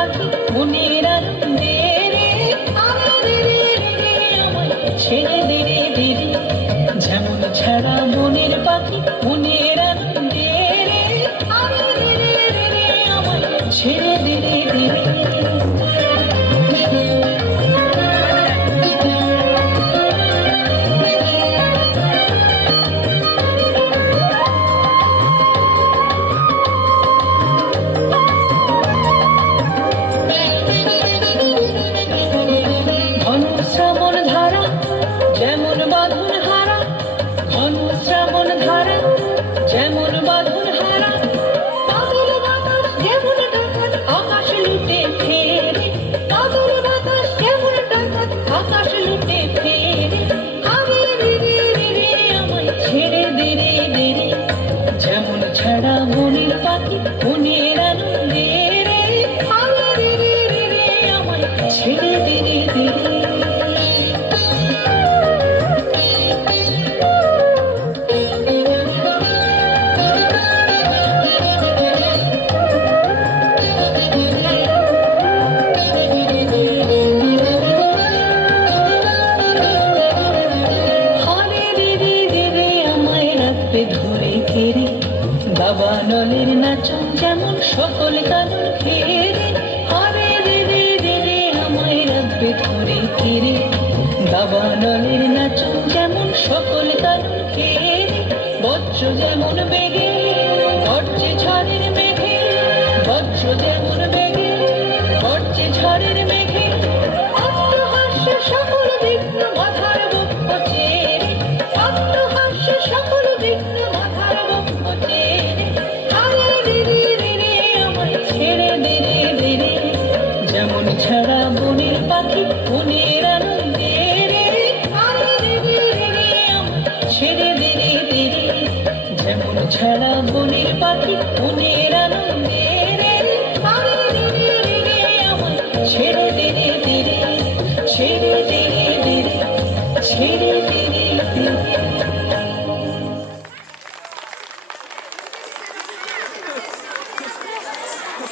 পাখি মনের আনন্দে রে, আরে রে রে রে রে আমায় ছেড়ে দে রে দে রে। যেমন ছাড়া মনের পাখি মনের আনন্দে রে, আরে রে রে রে রে আমায় ছেড়ে দে রে দে রে। শ্রাবণ ধারা যেমন বাঁধন হারা, ঘন শ্রাবণ ধারা যেমন বাঁধন হারা, বাদল বাতাস যেমন ডাকাত আকাশ লুটে ফেরে, বাদল বাতাস যেমন ডাকাত আকাশ লুটে ফেরে, আরে রে রে রে রে আমায় ছেড়ে দে রে দে রে। যেমন ছাড়া মনের পাখি মনের আনন্দে রে, আরে রে রে রে রে আমায় ছেড়ে দে রে দে রে। ধরে ঘেরে দাবানলের নাচন যেমন সকল কানুন ঘেরে, আরে রে রে রে রে আমায় রাখবে ধরে ঘেরে দাবানলের নাচন যেমন সকল কানুন ঘেরে। বজ্র যেমন বেগে গর্জে ঝড়ের মেঘে, বজ্র যেমন বেগে গর্জে ঝড়ের মেঘে, অট্টহাস্য সকল বিঘ্ন মাথার বক্ষ চেরে, অট্টহাস্য সকল বিঘ্ন মাথার বক্ষ চেরে, আরে রে রে রে রে আমায় ছেড়ে দে রে দে রে। যেমন ছাড়া বনের পাখি মনের আনন্দে রে, আরে রে রে রে রে আমায় ছেড়ে দে রে দে রে। যেমন ছাড়া বনের পাখি মনের